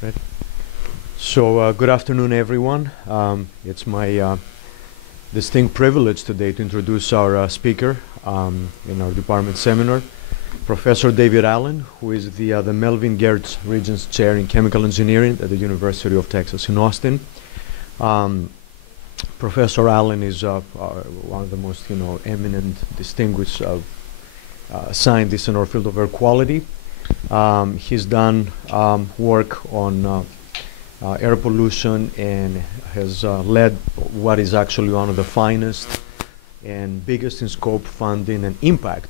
Ready? So good afternoon, everyone. It's my distinct privilege today to introduce our speaker in our department seminar, Professor David Allen, who is the Melvin Gertz Regents Chair in Chemical Engineering at the University of Texas in Austin. Professor Allen is one of the most eminent, distinguished scientists in our field of air quality. He's done work on air pollution and has led what is actually one of the finest and biggest in scope, funding, and impact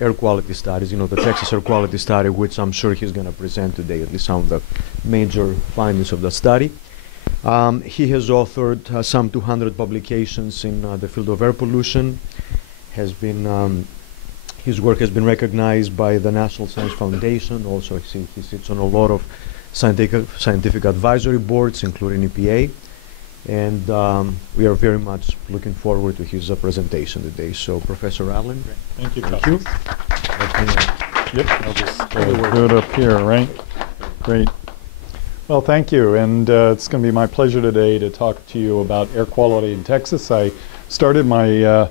air quality studies. The Texas Air Quality Study, which I'm sure he's going to present today, at least some of the major findings of the study. He has authored some 200 publications in the field of air pollution. His work has been recognized by the National Science Foundation. Also, he sits on a lot of scientific advisory boards, including EPA. And we are very much looking forward to his presentation today. So, Professor Allen. Thank you. Thank you. Yep, I'll just do it up here, right? Great. Well, thank you. And it's going to be my pleasure today to talk to you about air quality in Texas. I started my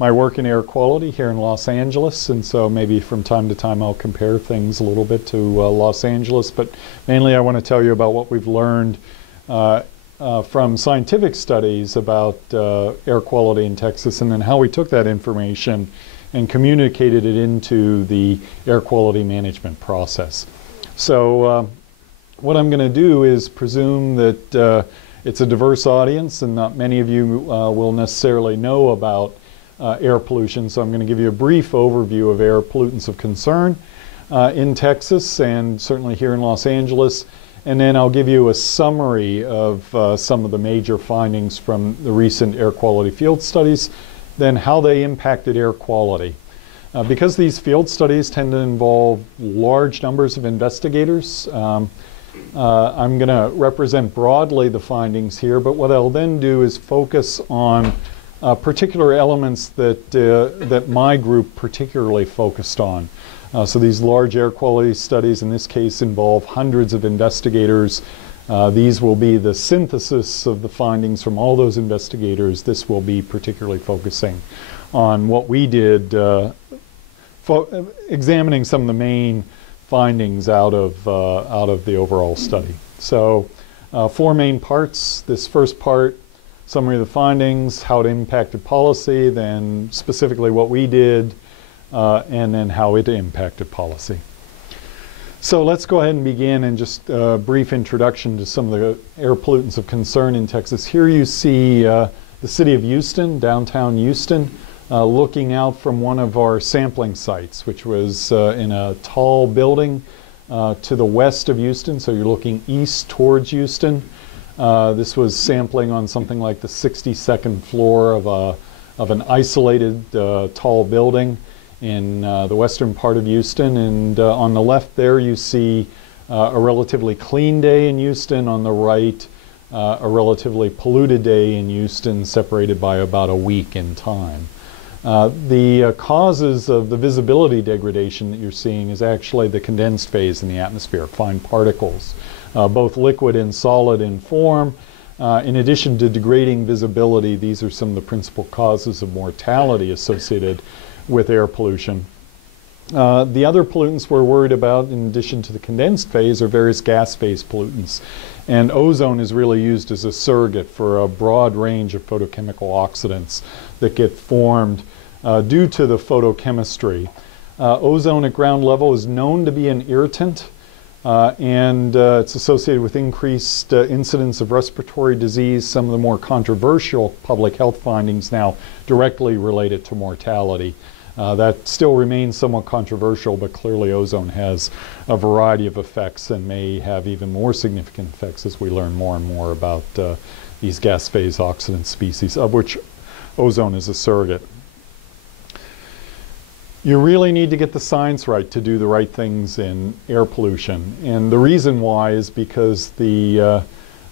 my work in air quality here in Los Angeles, and so maybe from time to time I'll compare things a little bit to Los Angeles, but mainly I want to tell you about what we've learned from scientific studies about air quality in Texas, and then how we took that information and communicated it into the air quality management process. So what I'm going to do is presume that it's a diverse audience, and not many of you will necessarily know about air pollution, so I'm going to give you a brief overview of air pollutants of concern in Texas and certainly here in Los Angeles, and then I'll give you a summary of some of the major findings from the recent air quality field studies, then how they impacted air quality. Because these field studies tend to involve large numbers of investigators, I'm going to represent broadly the findings here, but what I'll then do is focus on particular elements that my group particularly focused on. So these large air quality studies in this case involve hundreds of investigators. These will be the synthesis of the findings from all those investigators. This will be particularly focusing on what we did, examining some of the main findings out of the overall study. So 4 main parts. This first part, summary of the findings, how it impacted policy, then specifically what we did, and then how it impacted policy. So let's go ahead and begin, and just a brief introduction to some of the air pollutants of concern in Texas. Here you see the city of Houston, downtown Houston, looking out from one of our sampling sites, which was in a tall building to the west of Houston, so you're looking east towards Houston. This was sampling on something like the 62nd floor of an isolated tall building in the western part of Houston. And on the left there you see a relatively clean day in Houston. On the right, a relatively polluted day in Houston, separated by about a week in time. The causes of the visibility degradation that you're seeing is actually the condensed phase in the atmosphere, fine particles. Both liquid and solid in form. In addition to degrading visibility, these are some of the principal causes of mortality associated with air pollution. The other pollutants we're worried about, in addition to the condensed phase, are various gas phase pollutants. And ozone is really used as a surrogate for a broad range of photochemical oxidants that get formed due to the photochemistry. Ozone at ground level is known to be an irritant. And it's associated with increased incidence of respiratory disease. Some of the more controversial public health findings now directly related to mortality. That still remains somewhat controversial, but clearly ozone has a variety of effects and may have even more significant effects as we learn more and more about these gas phase oxidant species, of which ozone is a surrogate. You really need to get the science right to do the right things in air pollution. And the reason why is because the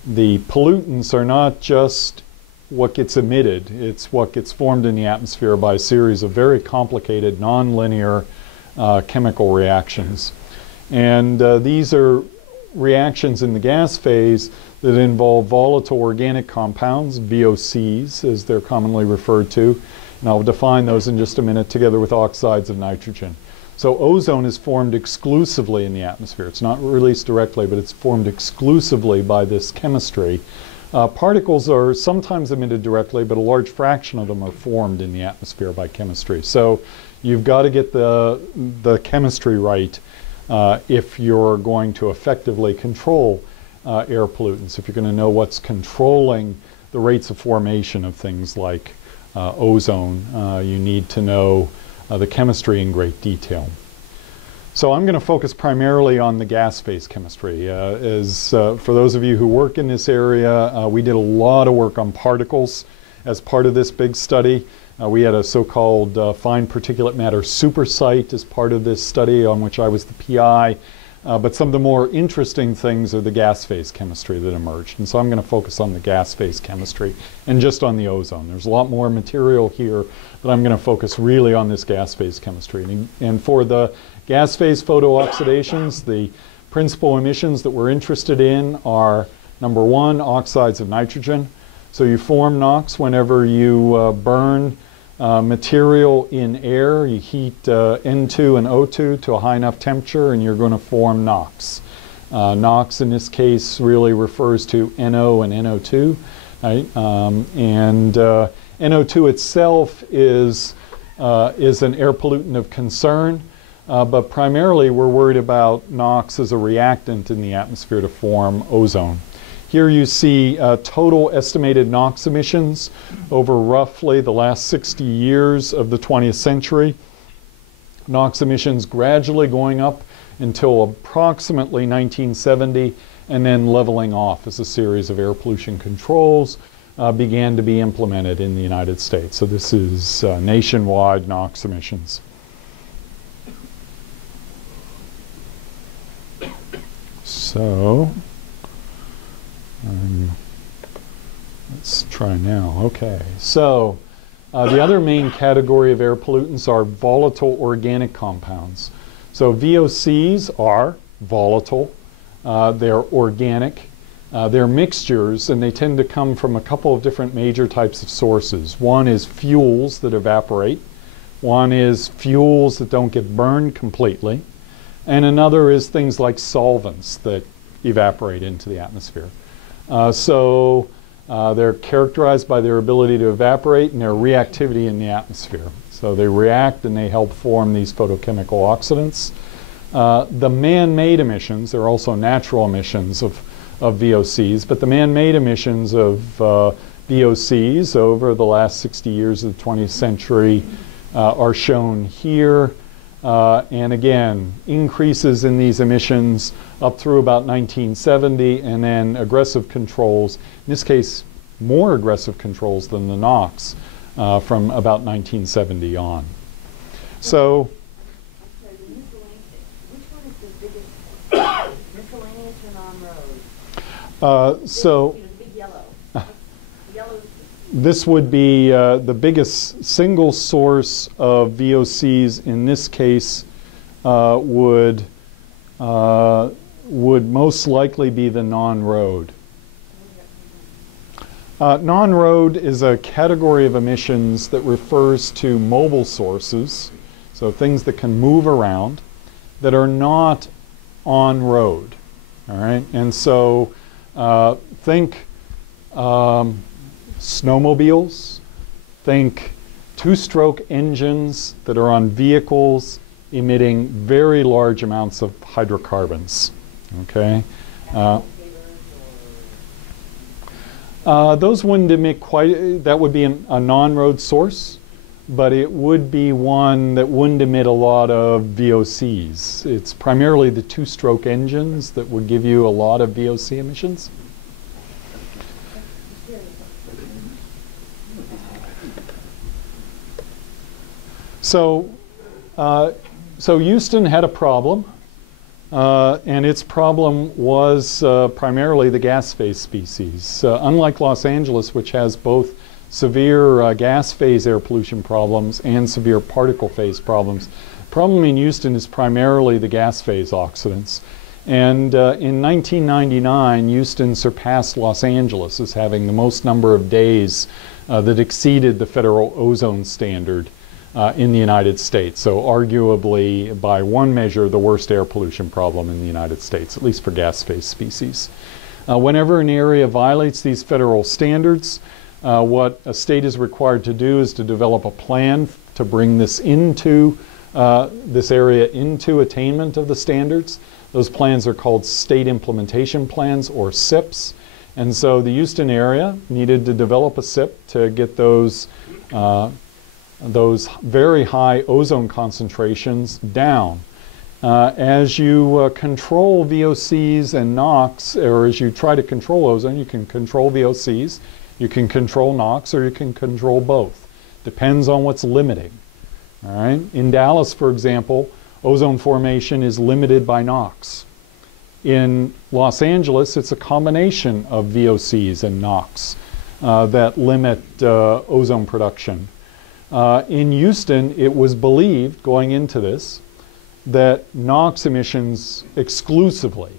pollutants are not just what gets emitted, it's what gets formed in the atmosphere by a series of very complicated, nonlinear chemical reactions. And these are reactions in the gas phase that involve volatile organic compounds, VOCs as they're commonly referred to, and I'll define those in just a minute, together with oxides of nitrogen. So ozone is formed exclusively in the atmosphere. It's not released directly, but it's formed exclusively by this chemistry. Particles are sometimes emitted directly, but a large fraction of them are formed in the atmosphere by chemistry. So you've got to get the chemistry right if you're going to effectively control air pollutants, if you're going to know what's controlling the rates of formation of things like ozone. You need to know the chemistry in great detail. So I'm going to focus primarily on the gas phase chemistry. For those of you who work in this area, we did a lot of work on particles as part of this big study. We had a so-called fine particulate matter supersite as part of this study on which I was the PI. But some of the more interesting things are the gas phase chemistry that emerged. And so I'm going to focus on the gas phase chemistry and just on the ozone. There's a lot more material here, but I'm going to focus really on this gas phase chemistry. And for the gas phase photooxidations, the principal emissions that we're interested in are, number one, oxides of nitrogen. So you form NOx whenever you burn material in air. You heat N2 and O2 to a high enough temperature and you're going to form NOx. NOx in this case really refers to NO and NO2. Right? NO2 itself is an air pollutant of concern, but primarily we're worried about NOx as a reactant in the atmosphere to form ozone. Here you see total estimated NOx emissions over roughly the last 60 years of the 20th century. NOx emissions gradually going up until approximately 1970 and then leveling off as a series of air pollution controls began to be implemented in the United States. So this is nationwide NOx emissions. So let's try now. Okay, so the other main category of air pollutants are volatile organic compounds. So VOCs are volatile, they're organic, they're mixtures, and they tend to come from a couple of different major types of sources. One is fuels that evaporate, one is fuels that don't get burned completely, and another is things like solvents that evaporate into the atmosphere. They're characterized by their ability to evaporate and their reactivity in the atmosphere. So they react and they help form these photochemical oxidants. The man-made emissions, there are also natural emissions of VOCs, but the man-made emissions of VOCs over the last 60 years of the 20th century are shown here. And again, increases in these emissions up through about 1970, and then aggressive controls, in this case more aggressive controls than the NOx from about 1970 on. So, I'm sorry, the miscellaneous, which one is the biggest, miscellaneous or non-road? The big yellow. Yellow. This would be the biggest single source of VOCs in this case would most likely be the non-road. Non-road is a category of emissions that refers to mobile sources, so things that can move around that are not on road. All right, and so think snowmobiles, think two-stroke engines that are on vehicles emitting very large amounts of hydrocarbons. Okay, those wouldn't emit quite. That would be a non-road source, but it would be one that wouldn't emit a lot of VOCs. It's primarily the two-stroke engines that would give you a lot of VOC emissions. So Houston had a problem, and its problem was primarily the gas phase species. Unlike Los Angeles, which has both severe gas phase air pollution problems and severe particle phase problems, the problem in Houston is primarily the gas phase oxidants. And in 1999, Houston surpassed Los Angeles as having the most number of days that exceeded the federal ozone standard in the United States. So arguably, by one measure, the worst air pollution problem in the United States, at least for gas phase species. Whenever an area violates these federal standards, what a state is required to do is to develop a plan to bring this into this area into attainment of the standards. Those plans are called state implementation plans, or SIPs. And so the Houston area needed to develop a SIP to get those very high ozone concentrations down. As you control VOCs and NOx, or as you try to control ozone, you can control VOCs, you can control NOx, or you can control both. Depends on what's limiting. All right? In Dallas, for example, ozone formation is limited by NOx. In Los Angeles, it's a combination of VOCs and NOx that limit ozone production. In Houston, it was believed, going into this, that NOx emissions exclusively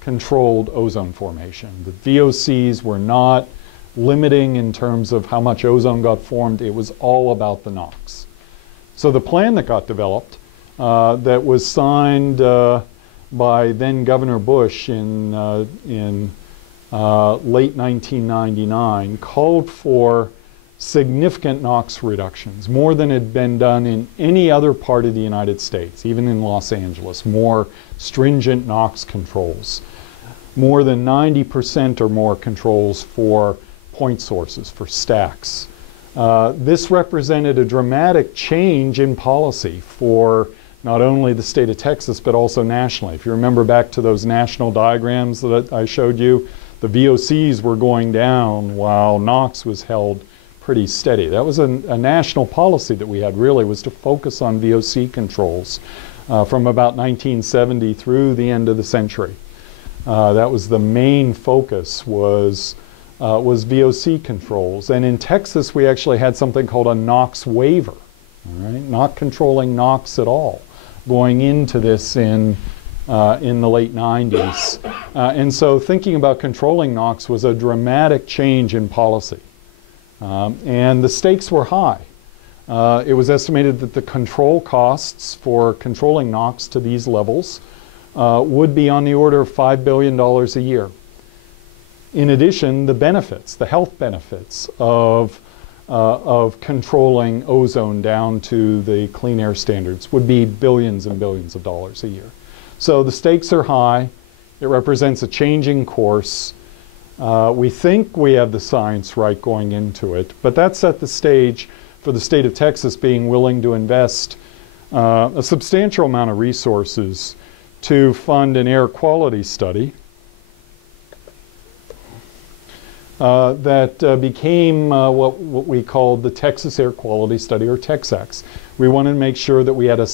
controlled ozone formation. The VOCs were not limiting in terms of how much ozone got formed. It was all about the NOx. So the plan that got developed, that was signed by then Governor Bush in late 1999, called for significant NOx reductions, more than had been done in any other part of the United States, even in Los Angeles, more stringent NOx controls, more than 90% or more controls for point sources, for stacks. This represented a dramatic change in policy for not only the state of Texas, but also nationally. If you remember back to those national diagrams that I showed you, the VOCs were going down while NOx was held pretty steady. That was a national policy that we had, really, was to focus on VOC controls from about 1970 through the end of the century. That was the main focus, was VOC controls. And in Texas, we actually had something called a NOx waiver, all right? Not controlling NOx at all, going into this in the late 90s. And so thinking about controlling NOx was a dramatic change in policy. And the stakes were high. It was estimated that the control costs for controlling NOx to these levels would be on the order of $5 billion a year. In addition, the benefits, the health benefits of controlling ozone down to the clean air standards would be billions and billions of dollars a year. So the stakes are high. It represents a changing course. We think we have the science right going into it, but that set the stage for the state of Texas being willing to invest a substantial amount of resources to fund an air quality study that became what we called the Texas Air Quality Study, or TexAQS. We wanted to make sure that we had a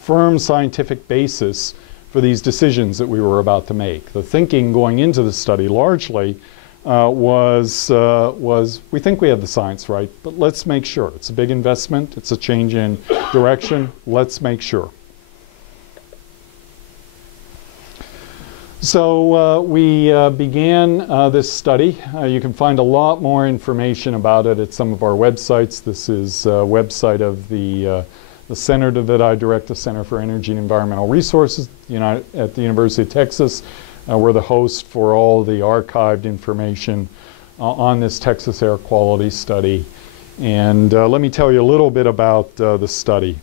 firm scientific basis for these decisions that we were about to make. The thinking going into the study largely was we think we have the science right, but let's make sure. It's a big investment. It's a change in direction. Let's make sure. So we began this study. You can find a lot more information about it at some of our websites. This is a website of the center that I direct, the Center for Energy and Environmental Resources at the University of Texas. We're the host for all the archived information on this Texas air quality study. And let me tell you a little bit about the study.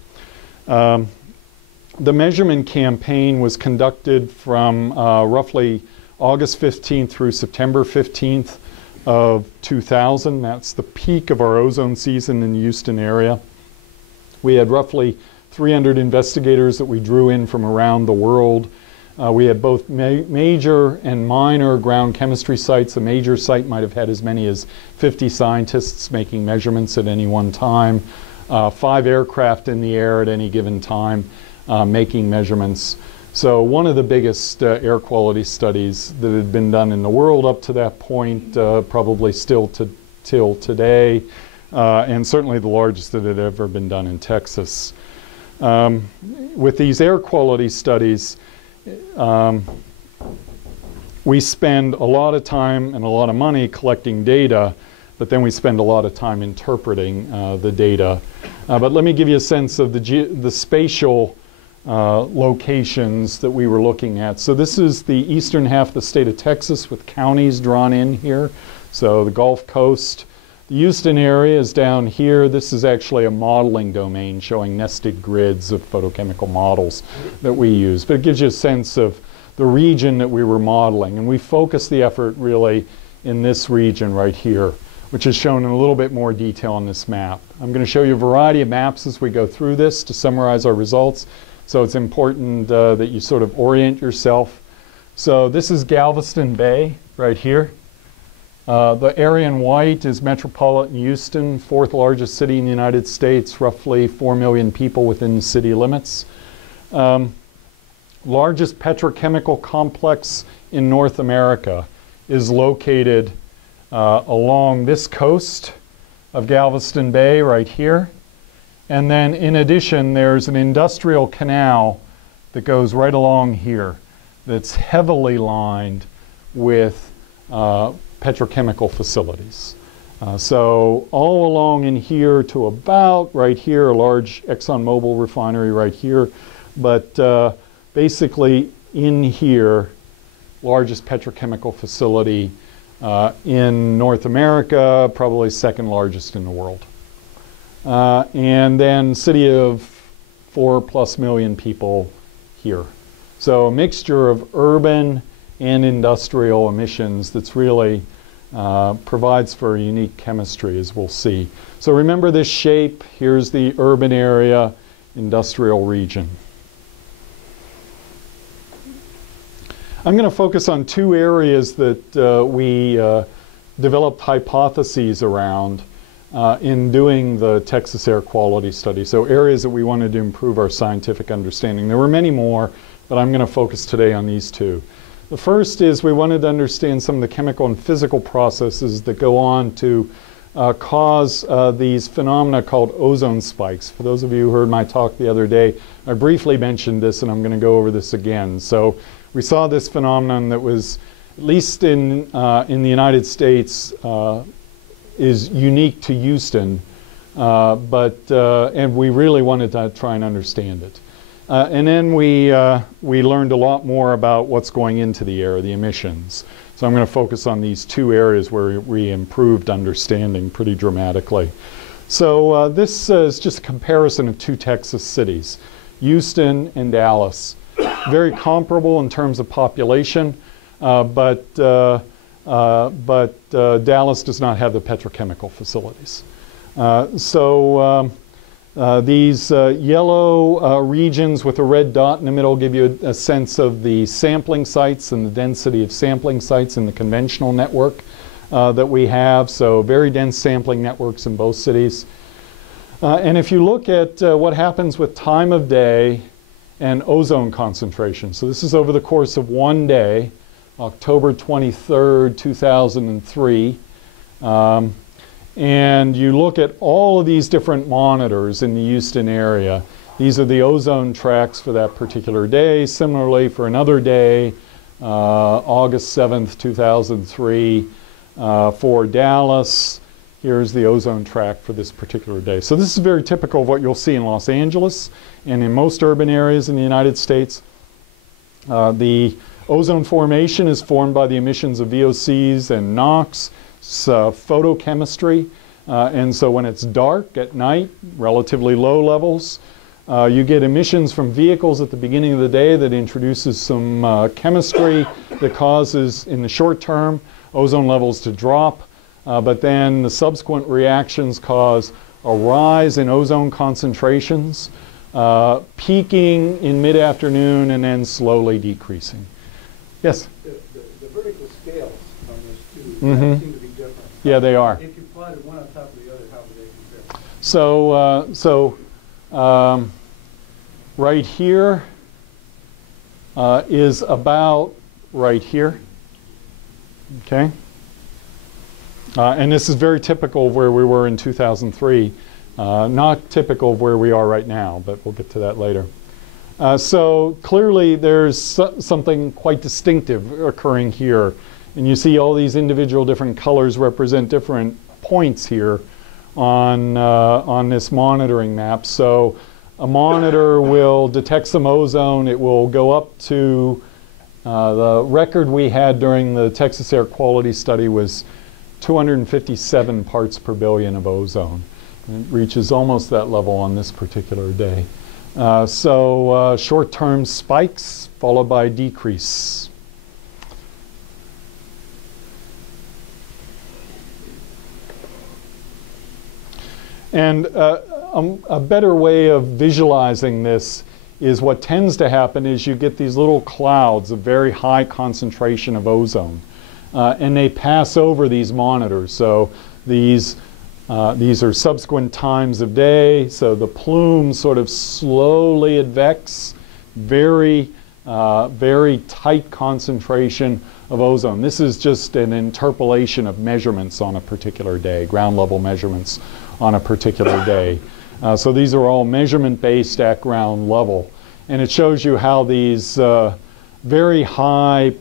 The measurement campaign was conducted from roughly August 15th through September 15th of 2000. That's the peak of our ozone season in the Houston area. We had roughly 300 investigators that we drew in from around the world. We had both major and minor ground chemistry sites. A major site might have had as many as 50 scientists making measurements at any one time. 5 aircraft in the air at any given time making measurements. So one of the biggest air quality studies that had been done in the world up to that point, probably still till today, and certainly the largest that had ever been done in Texas. With these air quality studies, we spend a lot of time and a lot of money collecting data, but then we spend a lot of time interpreting the data. But let me give you a sense of the spatial locations that we were looking at. So this is the eastern half of the state of Texas with counties drawn in here. So the Gulf Coast. The Houston area is down here. This is actually a modeling domain showing nested grids of photochemical models that we use. But it gives you a sense of the region that we were modeling. And we focused the effort really in this region right here, which is shown in a little bit more detail on this map. I'm going to show you a variety of maps as we go through this to summarize our results. So it's important that you sort of orient yourself. So this is Galveston Bay right here. The area in white is metropolitan Houston, fourth largest city in the United States, roughly 4 million people within the city limits. Largest petrochemical complex in North America is located along this coast of Galveston Bay right here. And then in addition, there's an industrial canal that goes right along here that's heavily lined with petrochemical facilities. So all along in here to about right here, a large ExxonMobil refinery right here, but basically in here, largest petrochemical facility in North America, probably second largest in the world. And then city of 4+ million people here. So a mixture of urban and industrial emissions that's really provides for a unique chemistry, as we'll see. So remember this shape. Here's the urban area, industrial region. I'm going to focus on two areas that we developed hypotheses around in doing the Texas air quality study. So areas that we wanted to improve our scientific understanding. There were many more, but I'm going to focus today on these two. The first is we wanted to understand some of the chemical and physical processes that go on to cause these phenomena called ozone spikes. For those of you who heard my talk the other day, I briefly mentioned this and I'm going to go over this again. So we saw this phenomenon that was, at least in the United States, is unique to Houston, and we really wanted to try and understand it. And then we learned a lot more about what's going into the air, the emissions. So I'm going to focus on these two areas where we improved understanding pretty dramatically. So this is just a comparison of two Texas cities, Houston and Dallas. Very comparable in terms of population, but Dallas does not have the petrochemical facilities. These yellow regions with a red dot in the middle give you a sense of the sampling sites and the density of sampling sites in the conventional network that we have. So very dense sampling networks in both cities. And if you look at what happens with time of day and ozone concentration. So this is over the course of one day, October 23rd, 2003. And you look at all of these different monitors in the Houston area. These are the ozone tracks for that particular day. Similarly, for another day, August 7th, 2003, for Dallas, here's the ozone track for this particular day. So this is very typical of what you'll see in Los Angeles and in most urban areas in the United States. The ozone formation is formed by the emissions of VOCs and NOx. It's photochemistry. And so when it's dark at night, relatively low levels, you get emissions from vehicles at the beginning of the day that introduces some chemistry that causes, in the short term, ozone levels to drop. But then the subsequent reactions cause a rise in ozone concentrations, peaking in mid-afternoon and then slowly decreasing. Yes? The vertical scales on those two seem to be different. Yeah, they are. If you plotted one on top of the other, how would they compare? So right here is about right here. Okay? And this is very typical of where we were in 2003. Not typical of where we are right now, but we'll get to that later. So clearly there's something quite distinctive occurring here. And you see all these individual different colors represent different points here on this monitoring map. So a monitor will detect some ozone. It will go up to the record we had during the Texas air quality study was 257 parts per billion of ozone. And it reaches almost that level on this particular day. So short-term spikes followed by decrease. And a better way of visualizing this is what tends to happen is you get these little clouds of very high concentration of ozone. And they pass over these monitors. So these are subsequent times of day. So the plume sort of slowly advects, very tight concentration of ozone. This is just an interpolation of measurements on a particular day, ground level measurements on a particular day. So these are all measurement based at ground level. And it shows you how these very high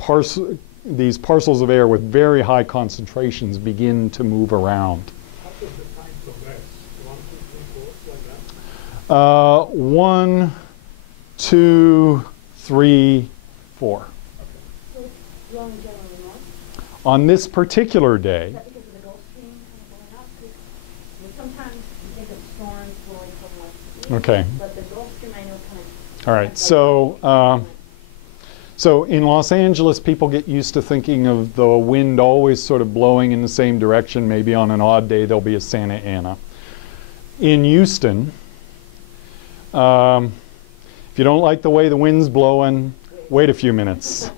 these parcels of air with very high concentrations begin to move around. How does the time progress? 1, 2, 3, 4, like that? 1, 2, 3, 4. So it's blowing generally north? On this particular Is day, that because of the Gulf Stream kind of going up? Because sometimes you think of storms blowing from west to east. okay. But the Gulf Stream, I know, kind of. All right, so in Los Angeles, people get used to thinking of the wind always sort of blowing in the same direction. Maybe on an odd day, there'll be a Santa Ana. In Houston, if you don't like the way the wind's blowing, wait a few minutes.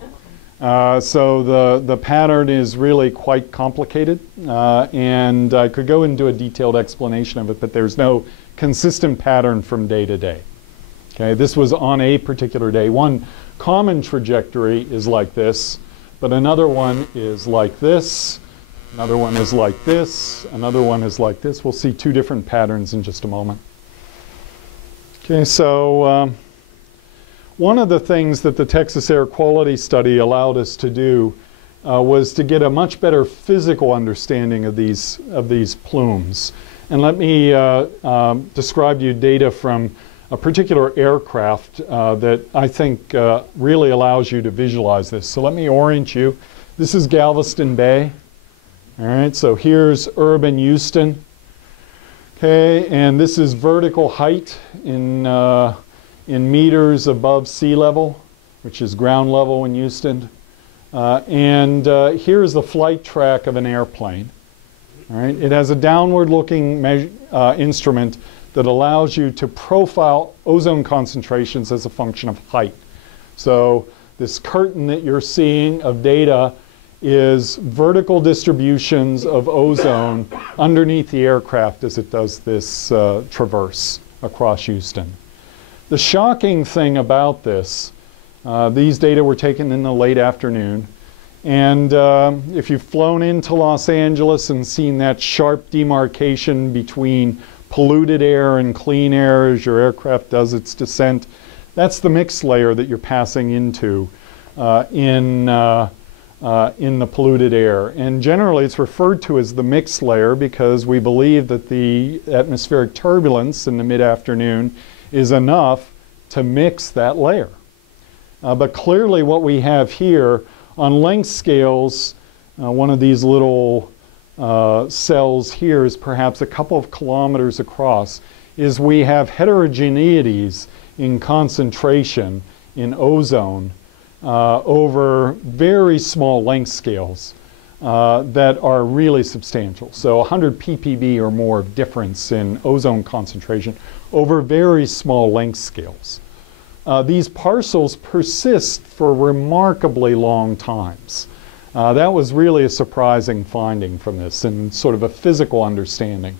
So the pattern is really quite complicated, and I could go into a detailed explanation of it, but there's no consistent pattern from day to day. Okay, this was on a particular day. One common trajectory is like this, but another one is like this, another one is like this, another one is like this. We'll see two different patterns in just a moment. Okay, so one of the things that the Texas air quality study allowed us to do was to get a much better physical understanding of these plumes. And let me describe to you data from a particular aircraft that I think really allows you to visualize this. So let me orient you. This is Galveston Bay. All right, so here's urban Houston. Okay, and this is vertical height in meters above sea level, which is ground level in Houston. And here's the flight track of an airplane. All right, it has a downward-looking instrument that allows you to profile ozone concentrations as a function of height. So this curtain that you're seeing of data is vertical distributions of ozone underneath the aircraft as it does this traverse across Houston. The shocking thing about this, these data were taken in the late afternoon, and if you've flown into Los Angeles and seen that sharp demarcation between polluted air and clean air as your aircraft does its descent, that's the mixed layer that you're passing into in the polluted air. And generally it's referred to as the mixed layer because we believe that the atmospheric turbulence in the mid-afternoon is enough to mix that layer. But clearly what we have here on length scales, one of these little cells here is perhaps a couple of kilometers across, is we have heterogeneities in concentration in ozone over very small length scales that are really substantial. So 100 ppb or more of difference in ozone concentration over very small length scales. These parcels persist for remarkably long times. That was really a surprising finding from this and sort of a physical understanding.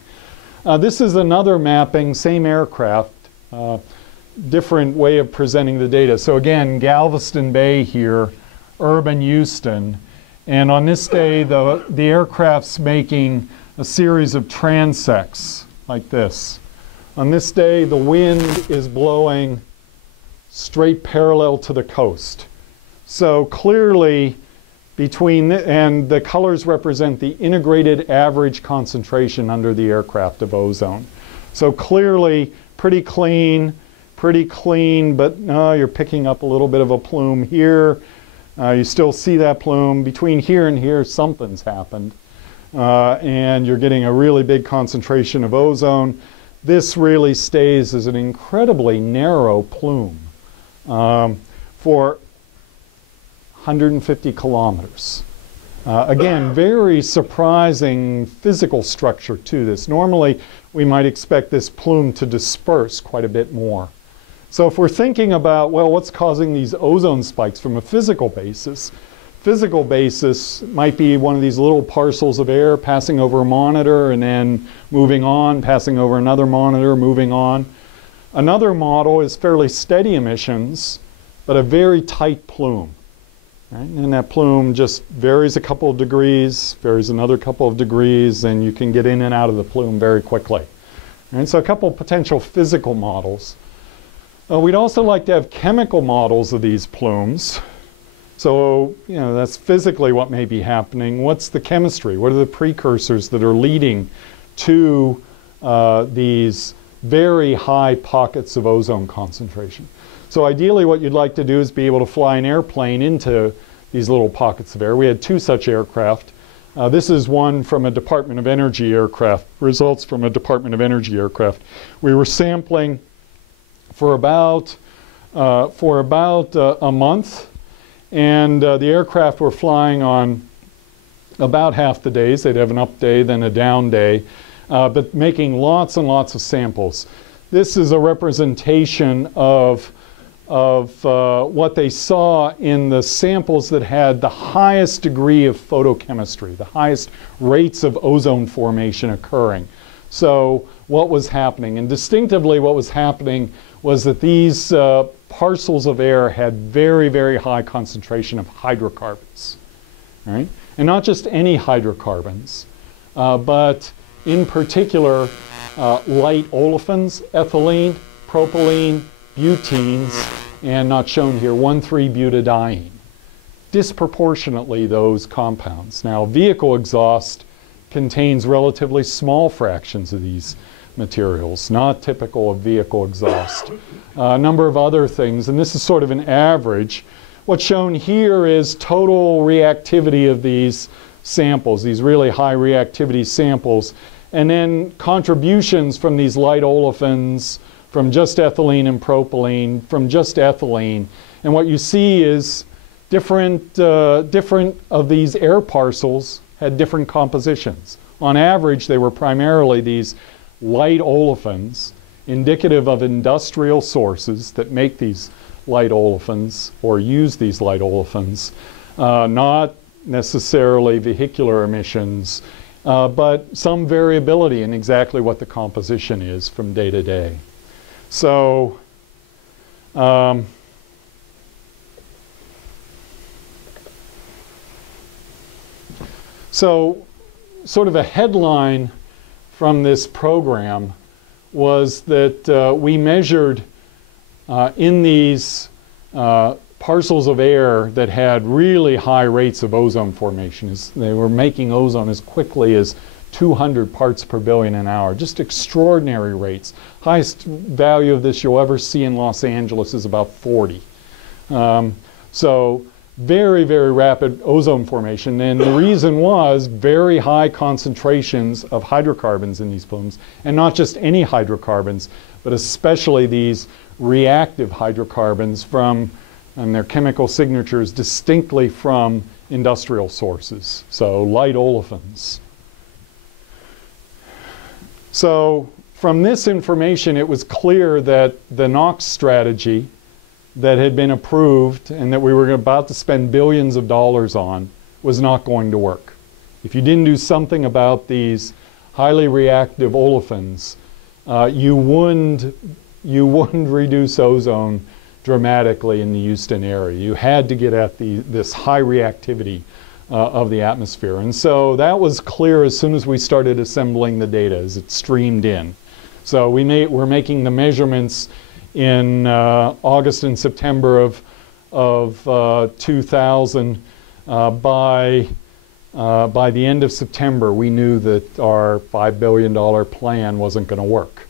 This is another mapping, same aircraft, different way of presenting the data. So again, Galveston Bay here, urban Houston, and on this day the aircraft's making a series of transects like this. On this day the wind is blowing straight parallel to the coast. So clearly, and the colors represent the integrated average concentration under the aircraft of ozone. So clearly, pretty clean, but you're picking up a little bit of a plume here. You still see that plume. Between here and here, something's happened. And you're getting a really big concentration of ozone. This really stays as an incredibly narrow plume for 150 kilometers. Again, very surprising physical structure to this. Normally, we might expect this plume to disperse quite a bit more. So if we're thinking about, well, what's causing these ozone spikes from a physical basis might be one of these little parcels of air passing over a monitor and then moving on, passing over another monitor, moving on. Another model is fairly steady emissions, but a very tight plume. Right? And that plume just varies a couple of degrees, varies another couple of degrees, and you can get in and out of the plume very quickly. And so a couple of potential physical models. We'd also like to have chemical models of these plumes. So, that's physically what may be happening. What's the chemistry? What are the precursors that are leading to these very high pockets of ozone concentration? So ideally what you'd like to do is be able to fly an airplane into these little pockets of air. We had 2 such aircraft. This is one from a Department of Energy aircraft, results from a Department of Energy aircraft. We were sampling for about a month, and the aircraft were flying on about half the days. They'd have an up day, then a down day, but making lots and lots of samples. This is a representation of what they saw in the samples that had the highest degree of photochemistry, the highest rates of ozone formation occurring. So what was happening? And distinctively what was happening was that these parcels of air had very, very high concentration of hydrocarbons. Right? And not just any hydrocarbons, but in particular light olefins, ethylene, propylene, butenes, and not shown here, 1,3-butadiene. Disproportionately those compounds. Now, vehicle exhaust contains relatively small fractions of these materials, not typical of vehicle exhaust. A number of other things, and this is sort of an average. What's shown here is total reactivity of these samples, these really high reactivity samples, and then contributions from these light olefins, from just ethylene and propylene, from just ethylene. And what you see is different of these air parcels had different compositions. On average, they were primarily these light olefins, indicative of industrial sources that make these light olefins or use these light olefins, not necessarily vehicular emissions, but some variability in exactly what the composition is from day to day. So, sort of a headline from this program was that we measured in these parcels of air that had really high rates of ozone formation. They were making ozone as quickly as 200 parts per billion an hour, just extraordinary rates. Highest value of this you'll ever see in Los Angeles is about 40. So very, very rapid ozone formation. And the reason was very high concentrations of hydrocarbons in these plumes, and not just any hydrocarbons, but especially these reactive hydrocarbons and their chemical signatures distinctly from industrial sources, so light olefins. So from this information, it was clear that the NOx strategy that had been approved and that we were about to spend billions of dollars on was not going to work. If you didn't do something about these highly reactive olefins, you wouldn't reduce ozone dramatically in the Houston area. You had to get at this high reactivity of the atmosphere. And so that was clear as soon as we started assembling the data as it streamed in. So we're making the measurements in August and September of 2000. By the end of September, we knew that our $5 billion plan wasn't going to work,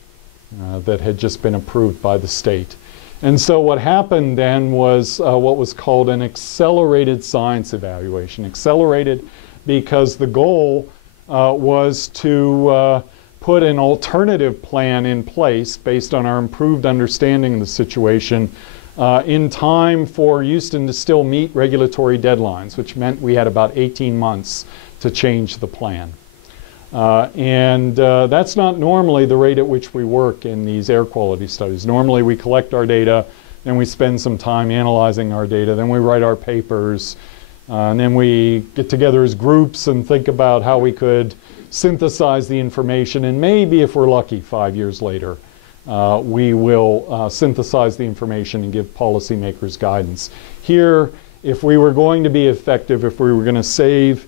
that had just been approved by the state. And so what happened then was what was called an accelerated science evaluation. Accelerated because the goal was to put an alternative plan in place based on our improved understanding of the situation in time for Houston to still meet regulatory deadlines, which meant we had about 18 months to change the plan. That's not normally the rate at which we work in these air quality studies. Normally we collect our data, then we spend some time analyzing our data, then we write our papers, and then we get together as groups and think about how we could synthesize the information, and maybe if we're lucky 5 years later we will synthesize the information and give policymakers guidance. Here, if we were going to be effective, if we were going to save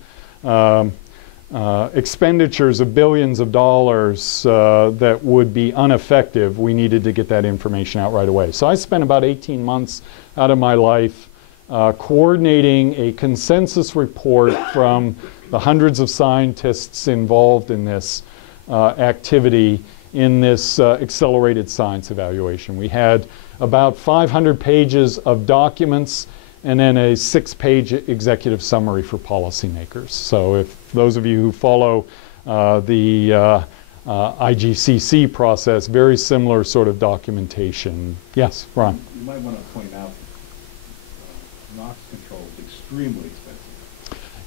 expenditures of billions of dollars that would be ineffective, we needed to get that information out right away. So I spent about 18 months out of my life coordinating a consensus report from the hundreds of scientists involved in this activity in this accelerated science evaluation. We had about 500 pages of documents and then a 6-page executive summary for policymakers. So if those of you who follow the IGCC process, very similar sort of documentation. Yes, Ron? You might want to point out NOx control is extremely expensive.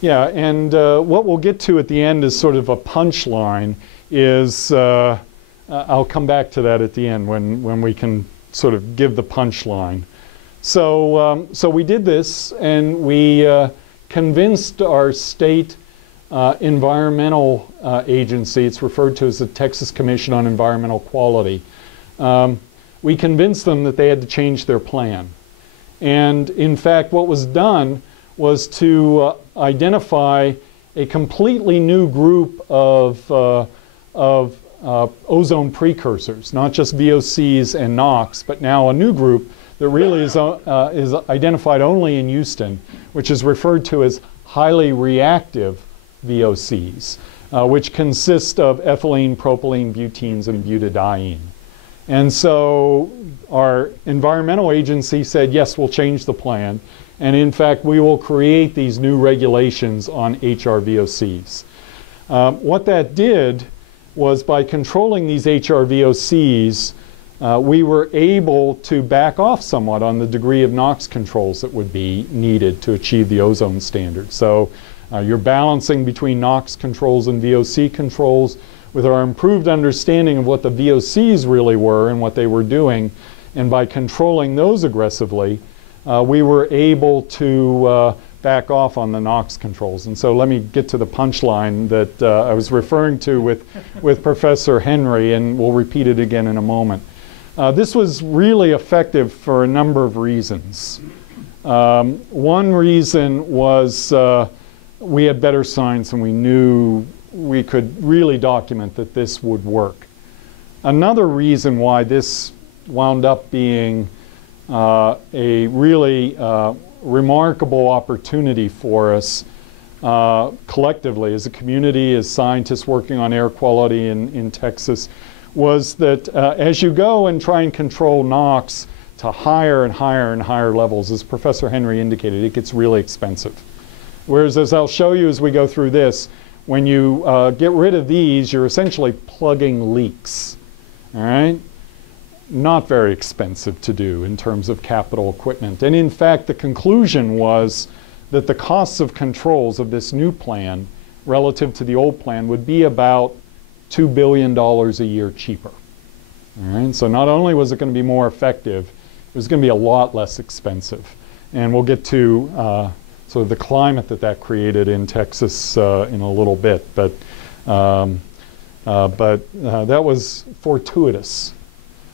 Yeah, and what we'll get to at the end is sort of a punchline is, I'll come back to that at the end when we can sort of give the punchline. So we did this, and we convinced our state environmental agency, it's referred to as the Texas Commission on Environmental Quality, we convinced them that they had to change their plan. And in fact, what was done was to identify a completely new group of ozone precursors, not just VOCs and NOx, but now a new group that really is identified only in Houston, which is referred to as highly reactive VOCs, which consist of ethylene, propylene, butenes, and butadiene. And so our environmental agency said, yes, we'll change the plan. And in fact, we will create these new regulations on HRVOCs. What that did was by controlling these HRVOCs, we were able to back off somewhat on the degree of NOx controls that would be needed to achieve the ozone standard. So you're balancing between NOx controls and VOC controls. With our improved understanding of what the VOCs really were and what they were doing, and by controlling those aggressively, we were able to back off on the NOx controls. And so let me get to the punchline that I was referring to with Professor Henry, and we'll repeat it again in a moment. This was really effective for a number of reasons. One reason was we had better science, and we knew we could really document that this would work. Another reason why this wound up being a really remarkable opportunity for us collectively as a community, as scientists working on air quality in Texas, was that as you go and try and control NOx to higher and higher and higher levels, as Professor Henry indicated, it gets really expensive. Whereas, as I'll show you as we go through this, when you get rid of these, you're essentially plugging leaks, all right? Not very expensive to do in terms of capital equipment. And in fact, the conclusion was that the costs of controls of this new plan relative to the old plan would be about $2 billion a year cheaper. All right? So not only was it going to be more effective, it was going to be a lot less expensive. And we'll get to sort of the climate that created in Texas in a little bit. But that was fortuitous.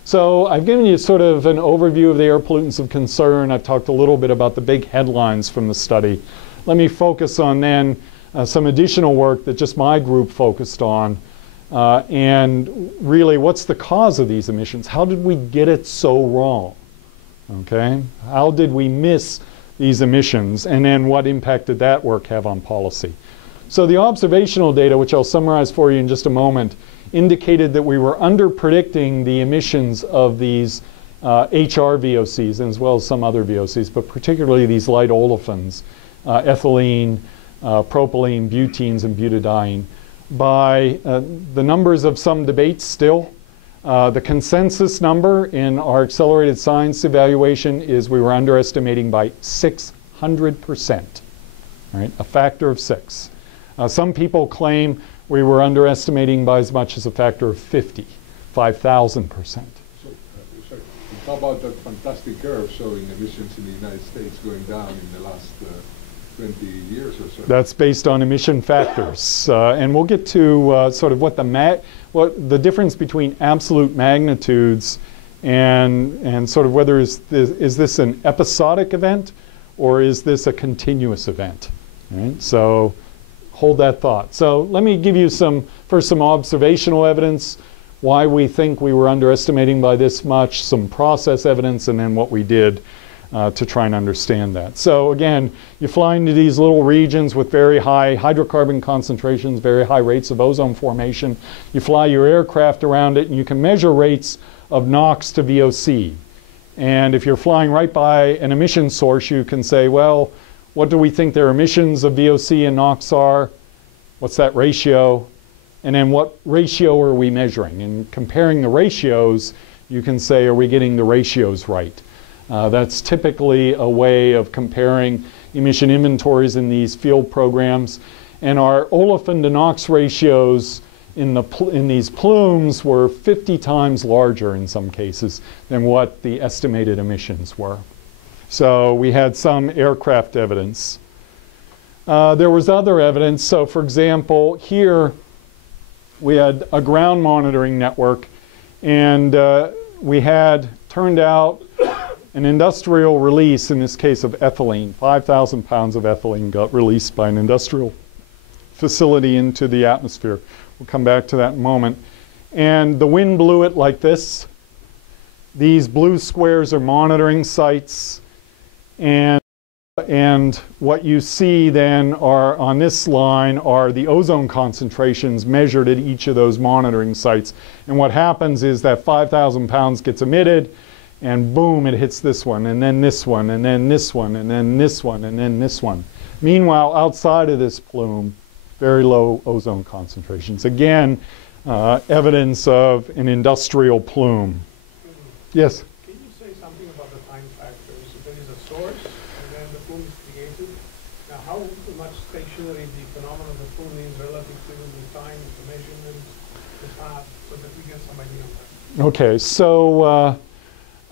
So I've given you sort of an overview of the air pollutants of concern. I've talked a little bit about the big headlines from the study. Let me focus on then some additional work that just my group focused on And really, what's the cause of these emissions? How did we get it so wrong? Okay, how did we miss these emissions? And then what impact did that work have on policy? So the observational data, which I'll summarize for you in just a moment, indicated that we were under-predicting the emissions of these HRVOCs, as well as some other VOCs, but particularly these light olefins, ethylene, propylene, butenes, and butadiene, by the numbers of some debates still. The consensus number in our accelerated science evaluation is we were underestimating by 600%, right? A factor of 6. Some people claim we were underestimating by as much as a factor of 50, 5,000%. So, sorry, how about that fantastic curve showing emissions in the United States going down in the last 20 years or so? That's based on emission factors. And we'll get to sort of what the difference between absolute magnitudes and sort of whether is this an episodic event or is this a continuous event, right? So hold that thought. So let me give you first some observational evidence, why we think we were underestimating by this much, some process evidence, and then what we did to try and understand that. So again, you fly into these little regions with very high hydrocarbon concentrations, very high rates of ozone formation. You fly your aircraft around it and you can measure rates of NOx to VOC. And if you're flying right by an emission source, you can say, well, what do we think their emissions of VOC and NOx are? What's that ratio? And then what ratio are we measuring? And comparing the ratios, you can say, are we getting the ratios right? That's typically a way of comparing emission inventories in these field programs. And our olefin to NOx ratios in these plumes were 50 times larger in some cases than what the estimated emissions were. So we had some aircraft evidence. There was other evidence. So for example, here we had a ground monitoring network, and we had, turned out, an industrial release, in this case of ethylene. 5,000 pounds of ethylene got released by an industrial facility into the atmosphere. We'll come back to that in a moment. And the wind blew it like this. These blue squares are monitoring sites. And what you see then are, on this line, are the ozone concentrations measured at each of those monitoring sites. And what happens is that 5,000 pounds gets emitted, and boom, it hits this one, and then this one, and then this one, and then this one, and then this one. Meanwhile, outside of this plume, very low ozone concentrations. Again, evidence of an industrial plume. Yes? Can you say something about the time factors? If there is a source, and then the plume is created, now how much stationary the phenomenon of the plume is relative to the time, the measurement, the path, so that we get some idea of that? Okay, so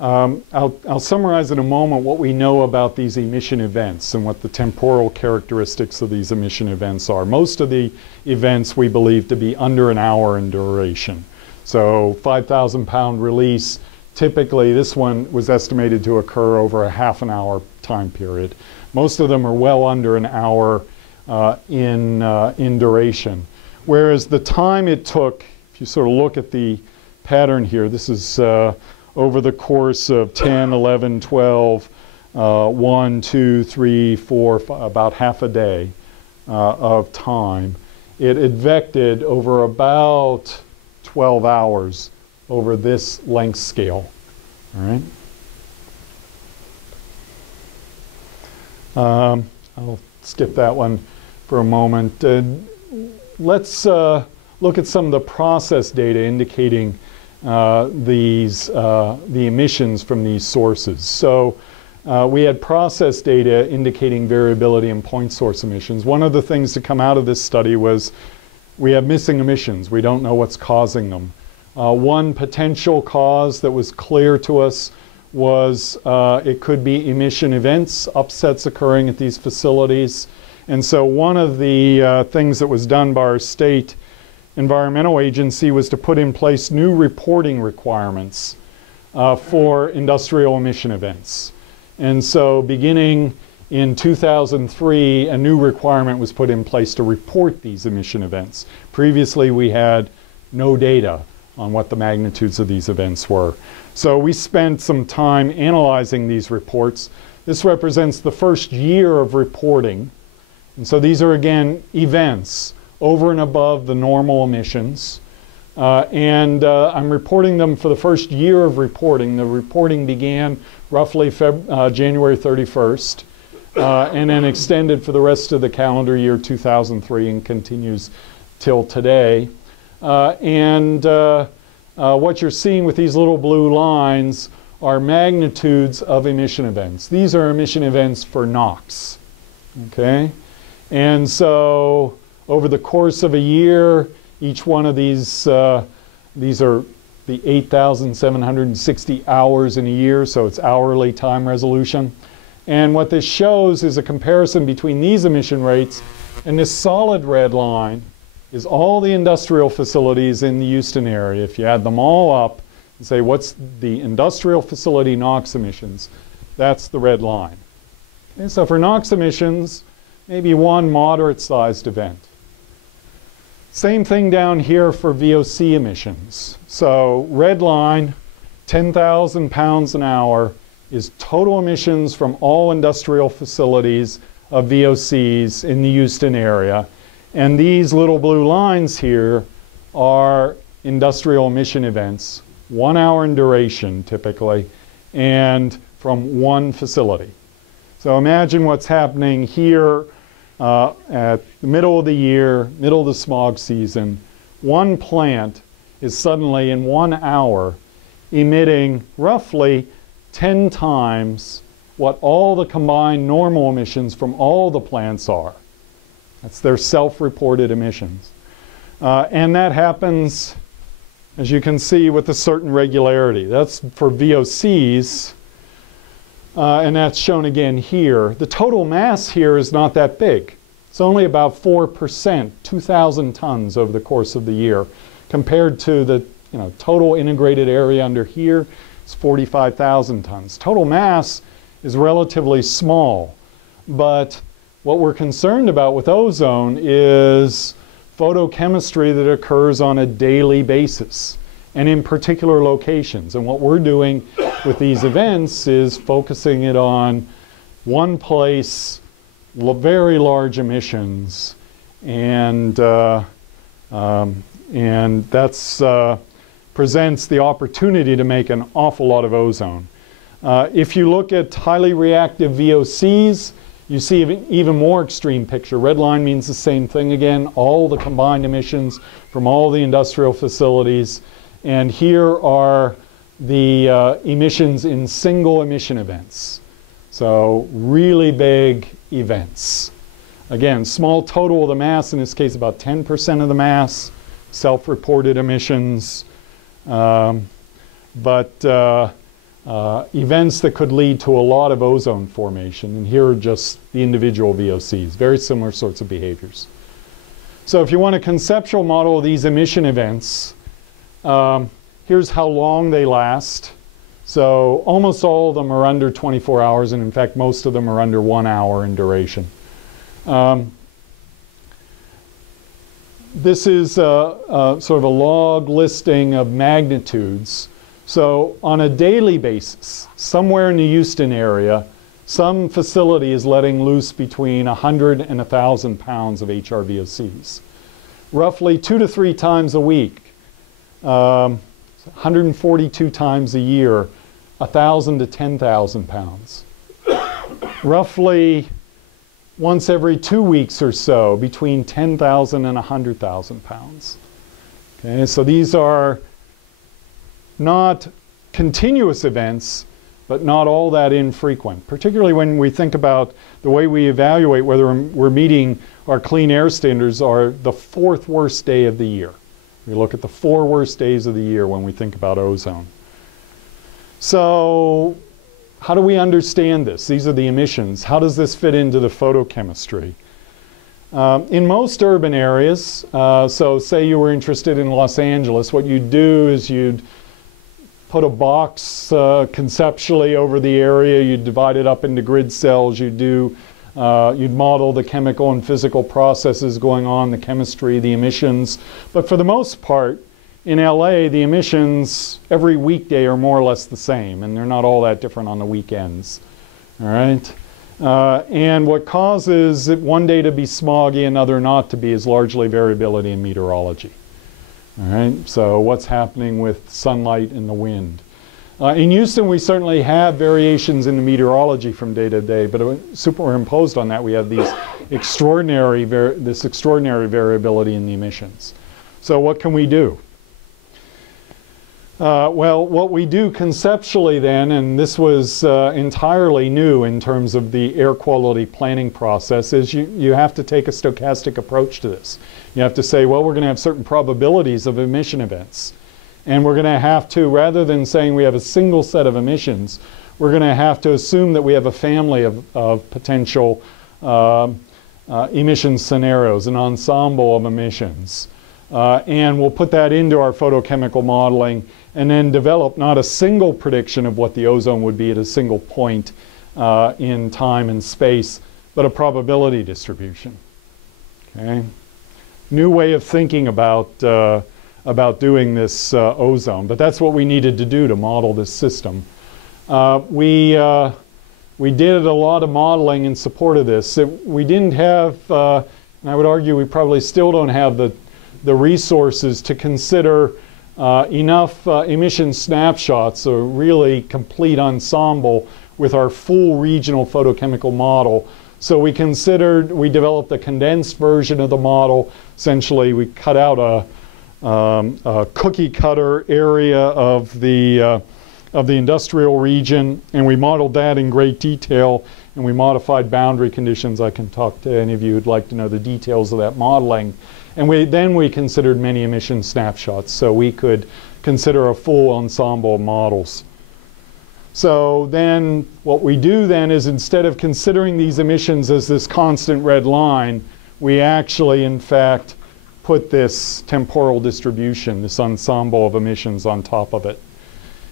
I'll summarize in a moment what we know about these emission events and what the temporal characteristics of these emission events are. Most of the events we believe to be under an hour in duration. So 5,000 pound release, typically this one was estimated to occur over a half an hour time period. Most of them are well under an hour in duration. Whereas the time it took, if you sort of look at the pattern here, this is over the course of 10, 11, 12, 1, 2, 3, 4, 5, about half a day of time. It advected over about 12 hours over this length scale. All right. I'll skip that one for a moment. Let's look at some of the process data indicating the emissions from these sources. So we had process data indicating variability in point source emissions. One of the things to come out of this study was we have missing emissions. We don't know what's causing them. One potential cause that was clear to us was it could be emission events, upsets occurring at these facilities. And so one of the things that was done by our state environmental agency was to put in place new reporting requirements for industrial emission events. And so beginning in 2003, a new requirement was put in place to report these emission events. Previously we had no data on what the magnitudes of these events were. So we spent some time analyzing these reports. This represents the first year of reporting. And so these are, again, events over and above the normal emissions. I'm reporting them for the first year of reporting. The reporting began roughly January 31st and then extended for the rest of the calendar year 2003 and continues till today. What you're seeing with these little blue lines are magnitudes of emission events. These are emission events for NOx. Okay? And so over the course of a year, each one of these are the 8,760 hours in a year, so it's hourly time resolution. And what this shows is a comparison between these emission rates, and this solid red line is all the industrial facilities in the Houston area. If you add them all up and say what's the industrial facility NOx emissions, that's the red line. Okay, so for NOx emissions, maybe one moderate-sized event. Same thing down here for VOC emissions. So red line, 10,000 pounds an hour, is total emissions from all industrial facilities of VOCs in the Houston area. And these little blue lines here are industrial emission events, 1 hour in duration typically, and from one facility. So imagine what's happening here at the middle of the year, middle of the smog season. One plant is suddenly in 1 hour emitting roughly 10 times what all the combined normal emissions from all the plants are. That's their self-reported emissions. And that happens, as you can see, with a certain regularity. That's for VOCs, and that's shown again here. The total mass here is not that big. It's only about 4%, 2,000 tons over the course of the year, compared to the total integrated area under here. It's 45,000 tons. Total mass is relatively small, but what we're concerned about with ozone is photochemistry that occurs on a daily basis and in particular locations. And what we're doing with these events is focusing it on one place, very large emissions, and that's presents the opportunity to make an awful lot of ozone. If you look at highly reactive VOCs, you see an even more extreme picture. Red line means the same thing again, all the combined emissions from all the industrial facilities. And here are the emissions in single emission events. So really big events. Again, small total of the mass, in this case about 10% of the mass, self-reported emissions. Events that could lead to a lot of ozone formation. And here are just the individual VOCs, very similar sorts of behaviors. So if you want a conceptual model of these emission events, here's how long they last. So almost all of them are under 24 hours, and in fact most of them are under 1 hour in duration. This is sort of a log listing of magnitudes. So on a daily basis, somewhere in the Houston area, some facility is letting loose between 100 and 1,000 pounds of HRVOCs. Roughly 2 to 3 times a week, 142 times a year, 1,000 to 10,000 pounds. Roughly once every 2 weeks or so, between 10,000 and 100,000 pounds. Okay, so these are not continuous events, but not all that infrequent, particularly when we think about the way we evaluate whether we're meeting our clean air standards are the 4th worst day of the year. We look at the 4 worst days of the year when we think about ozone. So how do we understand this? These are the emissions. How does this fit into the photochemistry? In most urban areas, so say you were interested in Los Angeles, what you'd do is you'd put a box conceptually over the area, you'd divide it up into grid cells, you'd model the chemical and physical processes going on, the chemistry, the emissions. But for the most part, in LA, the emissions every weekday are more or less the same, and they're not all that different on the weekends. All right? And what causes it one day to be smoggy, another not to be, is largely variability in meteorology. All right? So what's happening with sunlight and the wind? In Houston, we certainly have variations in the meteorology from day to day, but superimposed on that, we have these extraordinary variability in the emissions. So what can we do? Well, what we do conceptually then, and this was entirely new in terms of the air quality planning process, is you have to take a stochastic approach to this. You have to say, well, we're going to have certain probabilities of emission events. And we're going to have to, rather than saying we have a single set of emissions, we're going to have to assume that we have a family of potential emission scenarios, an ensemble of emissions. And we'll put that into our photochemical modeling and then develop not a single prediction of what the ozone would be at a single point in time and space, but a probability distribution. Okay? New way of thinking about doing this ozone, but that's what we needed to do to model this system. We did a lot of modeling in support of this. We didn't have, and I would argue we probably still don't have the resources to consider enough emission snapshots, a really complete ensemble with our full regional photochemical model. So we developed a condensed version of the model. Essentially, we cut out a cookie cutter area of the industrial region, and we modeled that in great detail, and we modified boundary conditions. I can talk to any of you who'd like to know the details of that modeling. And then we considered many emission snapshots, so we could consider a full ensemble of models. So then what we do then is, instead of considering these emissions as this constant red line, we actually in fact put this temporal distribution, this ensemble of emissions on top of it.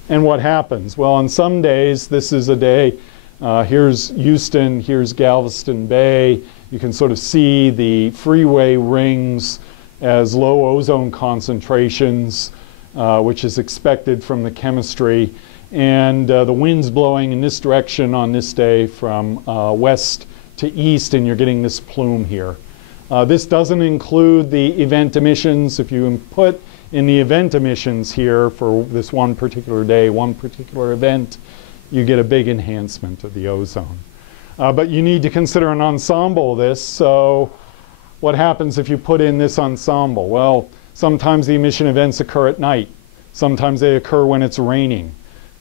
And what happens? Well, on some days, this is a day, here's Houston, here's Galveston Bay. You can sort of see the freeway rings as low ozone concentrations, which is expected from the chemistry. And the wind's blowing in this direction on this day from west to east, and you're getting this plume here. This doesn't include the event emissions. If you put in the event emissions here for this one particular day, one particular event, you get a big enhancement of the ozone. But you need to consider an ensemble of this. So what happens if you put in this ensemble? Well, sometimes the emission events occur at night. Sometimes they occur when it's raining.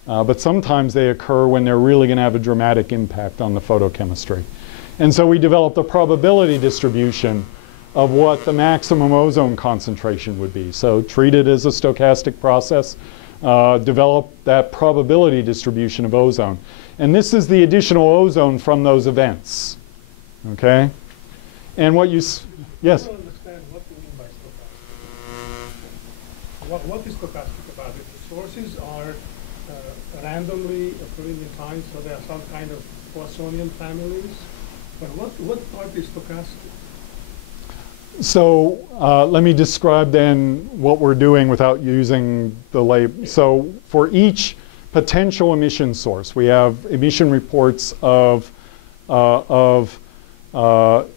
But sometimes they occur when they're really going to have a dramatic impact on the photochemistry. And so we developed a probability distribution of what the maximum ozone concentration would be. So treat it as a stochastic process, develop that probability distribution of ozone. And this is the additional ozone from those events. Okay? And what you, yes? I don't understand what you mean by stochastic. What is stochastic about it? The sources are randomly occurring in time, so there are some kind of Poissonian families. But what part is stochastic? So let me describe then what we're doing without using the label. So for each potential emission source, we have emission reports of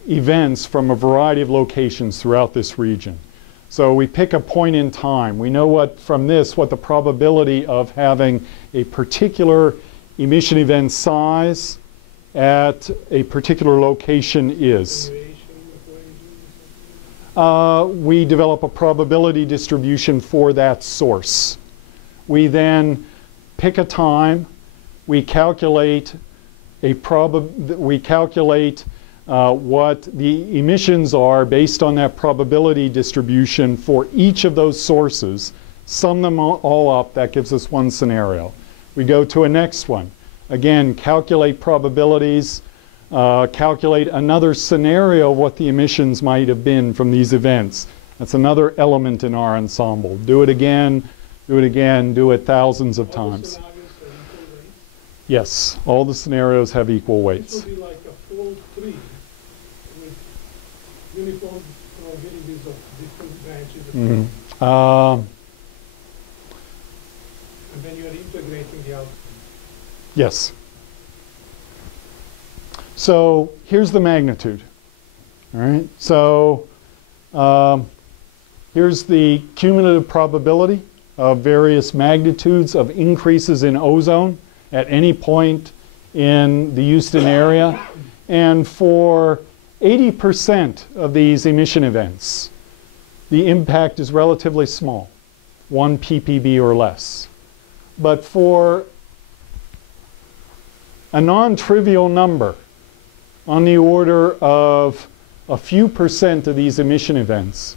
events from a variety of locations throughout this region. So we pick a point in time. We know what the probability of having a particular emission event size at a particular location is. We develop a probability distribution for that source. We then pick a time. We calculate what the emissions are based on that probability distribution for each of those sources. Sum them all up. That gives us one scenario. We go to a next one. Again, calculate probabilities. Calculate another scenario of what the emissions might have been from these events. That's another element in our ensemble. Do it again, do it again, do it thousands of times. Yes, all the scenarios have equal weights. It would be like a full tree with uniform probabilities of different branches. And then you're integrating the output. Yes. So here's the magnitude. All right. So here's the cumulative probability of various magnitudes of increases in ozone at any point in the Houston area. And for 80% of these emission events, the impact is relatively small, 1 ppb or less. But for a non-trivial number on the order of a few percent of these emission events,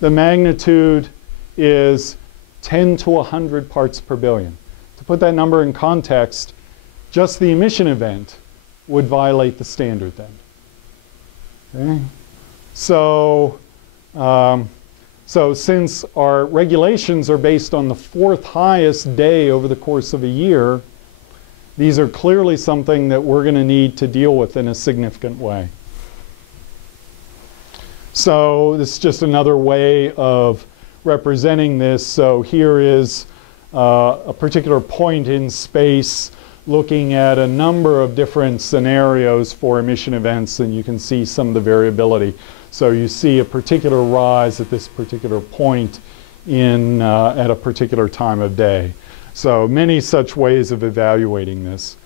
the magnitude is 10 to 100 parts per billion. To put that number in context, just the emission event would violate the standard then. Okay? So since our regulations are based on the 4th highest day over the course of a year, these are clearly something that we're going to need to deal with in a significant way. So this is just another way of representing this. So here is a particular point in space looking at a number of different scenarios for emission events, and you can see some of the variability. So you see a particular rise at this particular point at a particular time of day. So many such ways of evaluating this.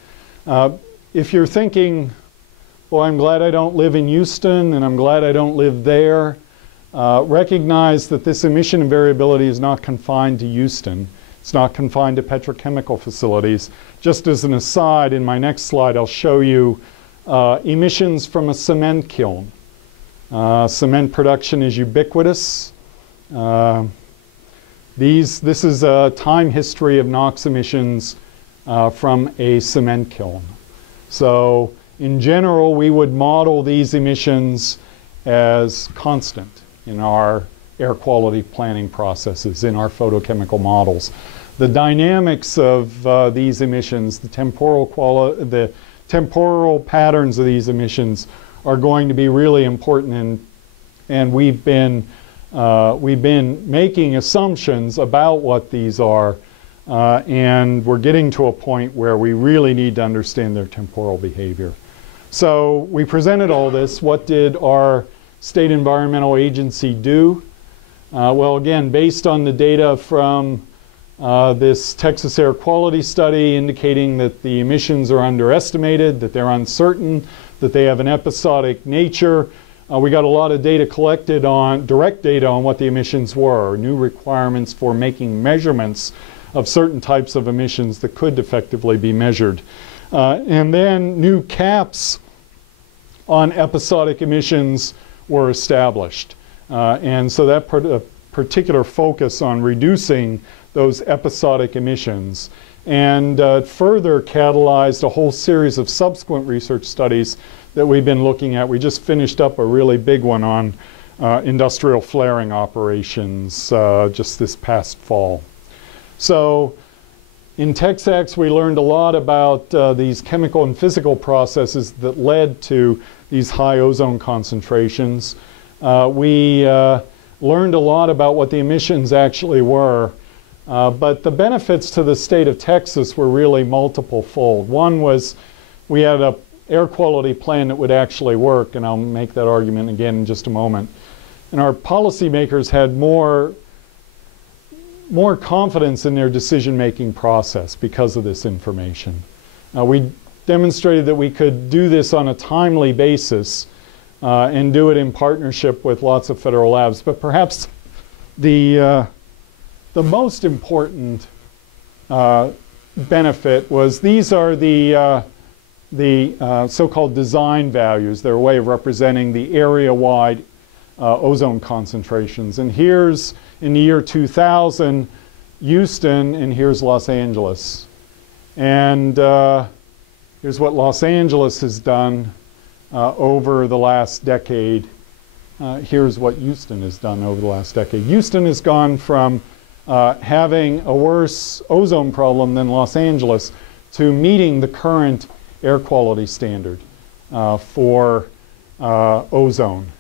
If you're thinking, well, I'm glad I don't live in Houston and I'm glad I don't live there, recognize that this emission variability is not confined to Houston. It's not confined to petrochemical facilities. Just as an aside, in my next slide, I'll show you emissions from a cement kiln. Cement production is ubiquitous. This is a time history of NOx emissions from a cement kiln. So in general, we would model these emissions as constant in our air quality planning processes, in our photochemical models. The dynamics of these emissions, the temporal patterns of these emissions are going to be really important, and we've been making assumptions about what these are, and we're getting to a point where we really need to understand their temporal behavior. So we presented all this. What did our state environmental agency do? Well, again, based on the data from this Texas air quality study indicating that the emissions are underestimated, that they're uncertain, that they have an episodic nature, we got a lot of data collected on, direct data on what the emissions were, new requirements for making measurements of certain types of emissions that could effectively be measured. And then new caps on episodic emissions were established. And so that particular focus on reducing those episodic emissions and further catalyzed a whole series of subsequent research studies that we've been looking at. We just finished up a really big one on industrial flaring operations just this past fall. So in TexAQS, we learned a lot about these chemical and physical processes that led to these high ozone concentrations. We learned a lot about what the emissions actually were, but the benefits to the state of Texas were really multiple-fold. One was we had an air quality plan that would actually work, and I'll make that argument again in just a moment. And our policymakers had more confidence in their decision-making process because of this information. We demonstrated that we could do this on a timely basis and do it in partnership with lots of federal labs. But perhaps the most important benefit was these are the so-called design values. They're a way of representing the area-wide ozone concentrations. And here's, in the year 2000, Houston, and here's Los Angeles. And here's what Los Angeles has done over the last decade. Here's what Houston has done over the last decade. Houston has gone from having a worse ozone problem than Los Angeles to meeting the current air quality standard for ozone.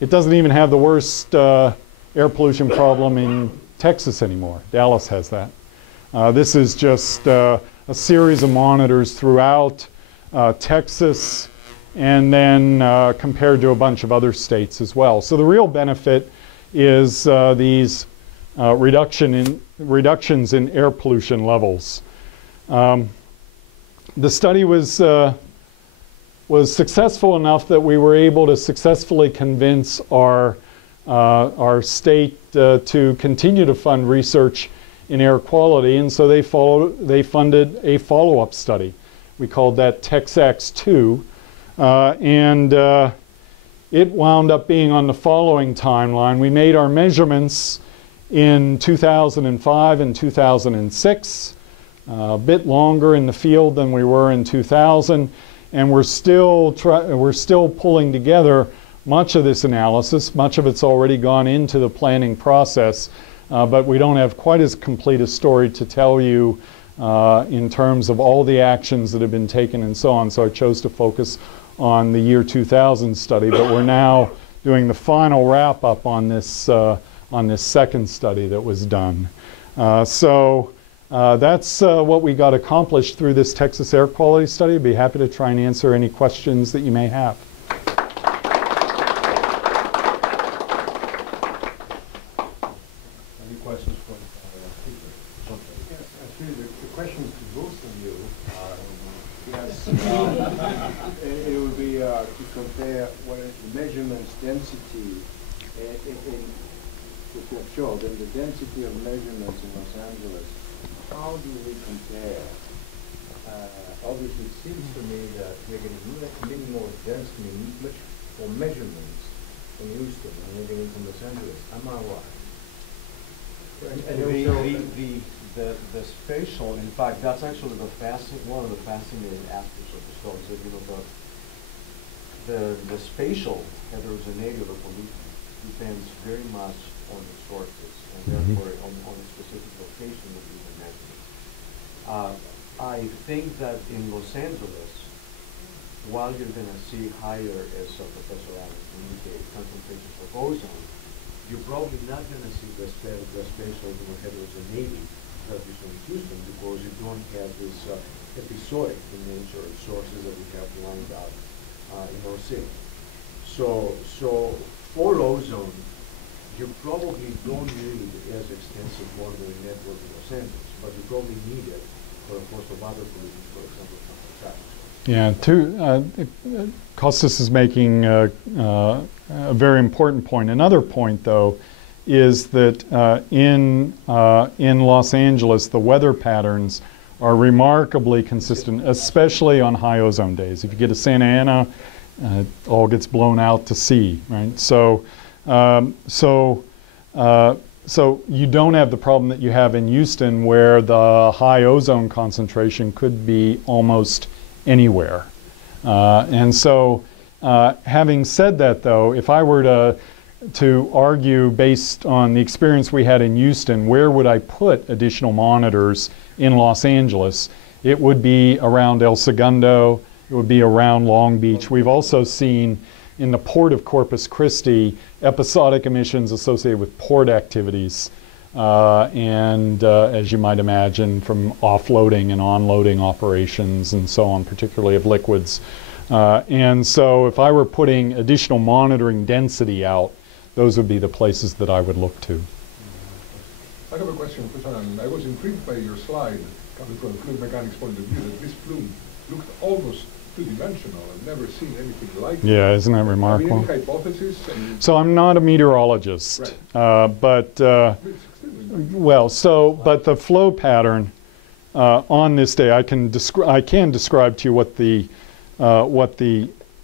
It doesn't even have the worst air pollution problem in Texas anymore. Dallas has that. This is just a series of monitors throughout Texas, and then compared to a bunch of other states as well. So the real benefit is these reductions in air pollution levels. The study was successful enough that we were able to successfully convince our state to continue to fund research in air quality, and so they funded a follow-up study. We called that TexAQS II, and it wound up being on the following timeline. We made our measurements in 2005 and 2006, a bit longer in the field than we were in 2000, and we're still pulling together much of this analysis. Much of it's already gone into the planning process, but we don't have quite as complete a story to tell you in terms of all the actions that have been taken and so on. So I chose to focus on the year 2000 study, but we're now doing the final wrap-up on this second study that was done. So that's what we got accomplished through this Texas air quality study. I'd be happy to try and answer any questions that you may have. Any questions from speakers? Yes, actually, the questions to both of you are, yes, it would be to compare what is the measurements density which you have showed, and the density of measurements in Los Angeles. How do we compare? Obviously, it seems to me that we're getting many more density, much more measurements from Houston than we're getting from Los Angeles. Am I right? The spatial, in fact, that's actually one of the fascinating aspects of the story. So, you know, the spatial heterogeneity of the pollution depends very much on the sources, and therefore on a specific location that you can measure. I think that in Los Angeles, while you're going to see higher, as Professor Adams indicated, concentrations of ozone, you're probably not going to see the spatial heterogeneity that you saw in Houston, because you don't have this episodic in nature sources that we have lined up in our city. So for ozone, you probably don't need as extensive monitoring network in Los Angeles, but you probably need it for a host of other pollutants, for example, traffic. Yeah, Kostas is making a very important point. Another point, though, is that in Los Angeles, the weather patterns are remarkably consistent, especially on high ozone days. If you get to Santa Ana, it all gets blown out to sea, right? So you don't have the problem that you have in Houston, where the high ozone concentration could be almost anywhere. And so, having said that, though, if I were to argue based on the experience we had in Houston, where would I put additional monitors in Los Angeles? It would be around El Segundo. It would be around Long Beach. We've also seen in the port of Corpus Christi episodic emissions associated with port activities, and as you might imagine, from offloading and onloading operations and so on, particularly of liquids. And so if I were putting additional monitoring density out, those would be the places that I would look to. I have a question, Professor. I was intrigued by your slide, coming from the fluid mechanics point of view, that this plume looked almost two-dimensional. I've never seen anything like it. Yeah, isn't that remarkable? Any hypothesis? So I'm not a meteorologist, right. but the flow pattern on this day, I can describe to you what the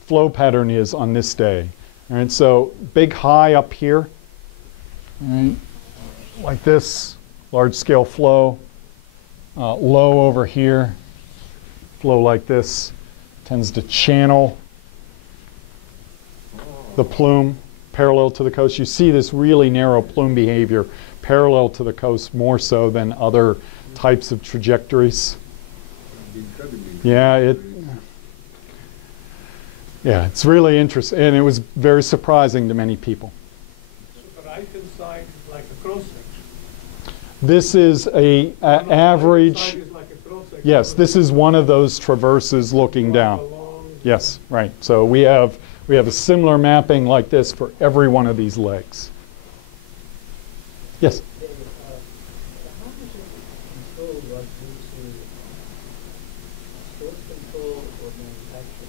flow pattern is on this day. All right, so big high up here, right, like this, large-scale flow. Low over here, flow like this, tends to channel the plume parallel to the coast. You see this really narrow plume behavior parallel to the coast more so than other types of trajectories. Yeah, it's really interesting, and it was very surprising to many people. So the right-hand side is like a cross-section. This is a average. Side is like a cross-section. Yes, this is one of those traverses looking down. Yes, right. So we have a similar mapping like this for every one of these legs. Yes? How does it control what goes to source control or manufacturing?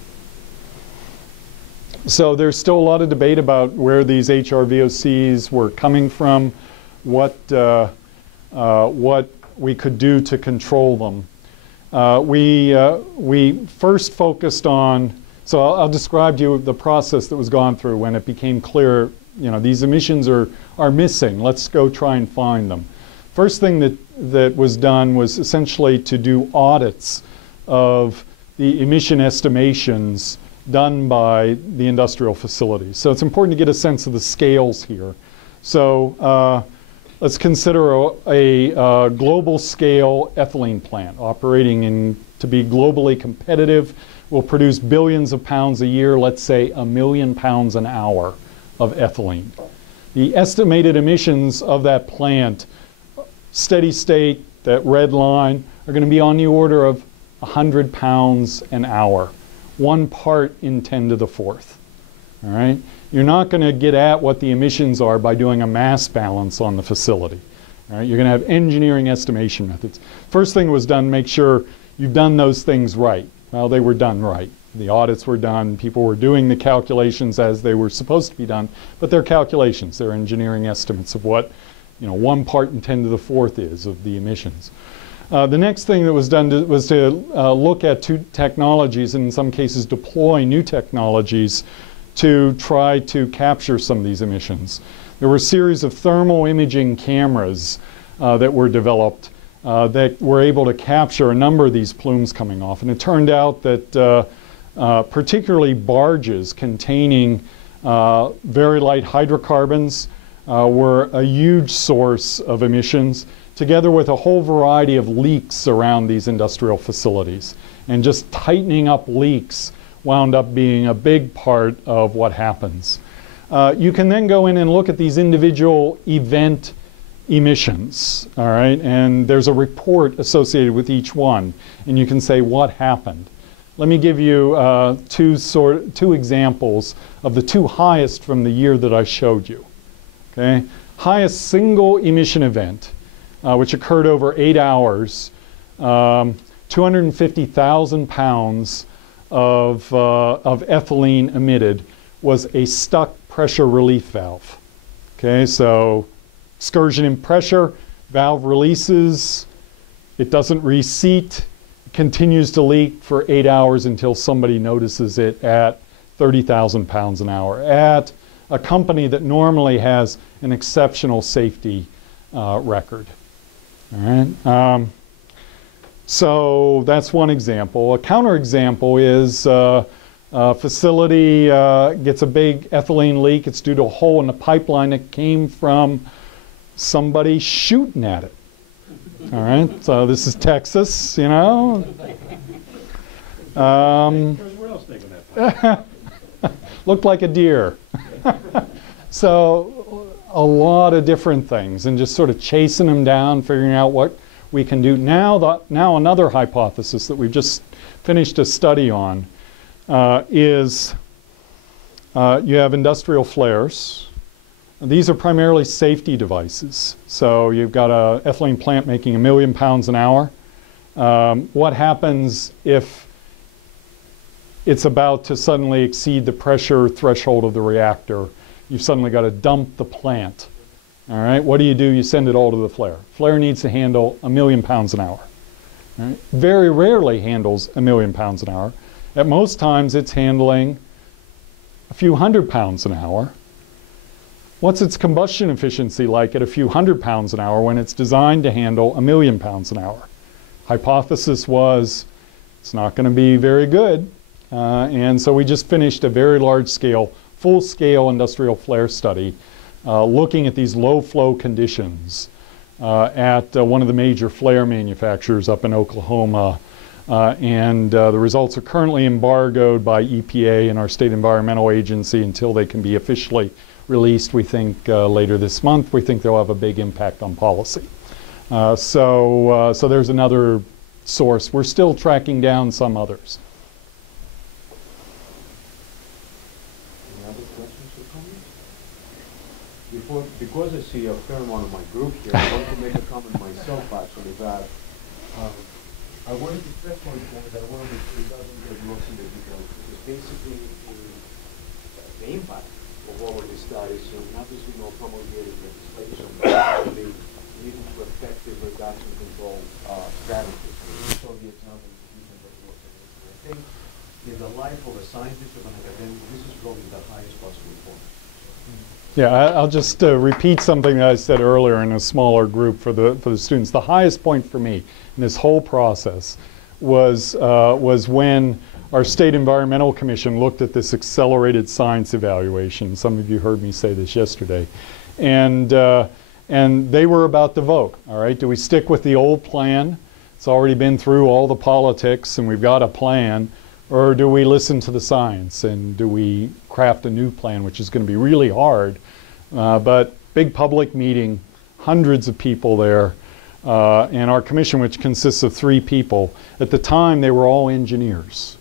So there's still a lot of debate about where these HRVOCs were coming from, what we could do to control them. We first focused on, so I'll describe to you the process that was gone through when it became clear, you know, these emissions are missing. Let's go try and find them. First thing that was done was essentially to do audits of the emission estimations done by the industrial facilities. So it's important to get a sense of the scales here. So let's consider a global scale ethylene plant operating to be globally competitive. Will produce billions of pounds a year, let's say 1 million pounds an hour of ethylene. The estimated emissions of that plant, steady state, that red line, are going to be on the order of 100 pounds an hour. 1 part in 10 to the 4th. All right? You're not going to get at what the emissions are by doing a mass balance on the facility. All right? You're going to have engineering estimation methods. First thing was done, make sure you've done those things right. Well, they were done right. The audits were done. People were doing the calculations as they were supposed to be done. But they're calculations. They're engineering estimates of what, you know, 1 part in 10 to the 4th is of the emissions. The next thing that was done was to look at 2 technologies, and in some cases deploy new technologies to try to capture some of these emissions. There were a series of thermal imaging cameras that were developed that were able to capture a number of these plumes coming off. And it turned out that particularly barges containing very light hydrocarbons were a huge source of emissions, together with a whole variety of leaks around these industrial facilities. And just tightening up leaks wound up being a big part of what happens. You can then go in and look at these individual event emissions, all right? And there's a report associated with each one, and you can say what happened. Let me give you 2 examples of the 2 highest from the year that I showed you, okay? Highest single emission event, which occurred over 8 hours, 250,000 pounds of ethylene emitted, was a stuck pressure relief valve. Okay, so excursion in pressure, valve releases, it doesn't reseat, continues to leak for 8 hours until somebody notices it at 30,000 pounds an hour at a company that normally has an exceptional safety record. All right. So that's one example. A counterexample is a facility gets a big ethylene leak. It's due to a hole in the pipeline that came from somebody shooting at it. All right. So this is Texas, you know. Where else they gonna have Looked like a deer. So a lot of different things, and just sort of chasing them down, figuring out what we can do. Now another hypothesis that we've just finished a study on is you have industrial flares. These are primarily safety devices. So you've got an ethylene plant making 1 million pounds an hour. What happens if it's about to suddenly exceed the pressure threshold of the reactor? You've suddenly got to dump the plant. All right, what do? You send it all to the flare. Flare needs to handle 1 million pounds an hour. All right? Very rarely handles 1 million pounds an hour. At most times it's handling a few hundred pounds an hour. What's its combustion efficiency like at a few hundred pounds an hour when it's designed to handle 1 million pounds an hour? Hypothesis was it's not going to be very good. And so we just finished a very large scale, full-scale industrial flare study looking at these low-flow conditions at one of the major flare manufacturers up in Oklahoma. And the results are currently embargoed by EPA and our state environmental agency until they can be officially released, we think, later this month. We think they'll have a big impact on policy. So there's another source. We're still tracking down some others. Any other questions or comments? Because I see a fair amount of my group here, I want to make a comment myself actually that I wanted to stress one point that I want to make sure it doesn't get lost in the details, because basically the impact of all of these studies, so not just promulgating legislation, but actually leading to effective reduction control strategies. We saw the example of that was I think in the life of a scientist or an academic, this is probably the highest possible point. Yeah, I'll just repeat something that I said earlier in a smaller group for the students. The highest point for me in this whole process was when our State Environmental Commission looked at this accelerated science evaluation. Some of you heard me say this yesterday, and they were about to vote. All right, do we stick with the old plan? It's already been through all the politics, and we've got a plan. Or do we listen to the science, and do we craft a new plan, which is going to be really hard, but big public meeting, hundreds of people there, and our commission, which consists of 3 people. At the time, they were all engineers,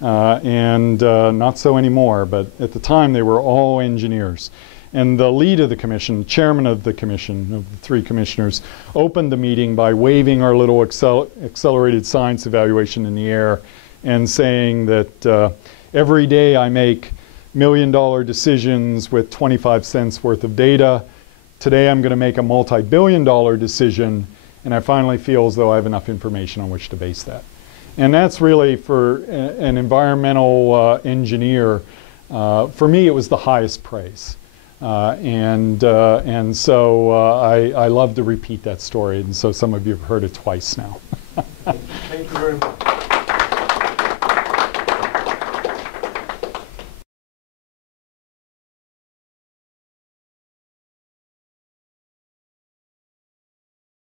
and not so anymore, but at the time, they were all engineers. And the lead of the commission, chairman of the commission, of the 3 commissioners, opened the meeting by waving our little accelerated science evaluation in the air and saying that every day I make $1 million decisions with 25 cents worth of data. Today I'm going to make a multi-billion-dollar decision, and I finally feel as though I have enough information on which to base that. And that's really, for an environmental engineer, for me it was the highest praise. And so I love to repeat that story, and so some of you have heard it twice now. Thank you very much.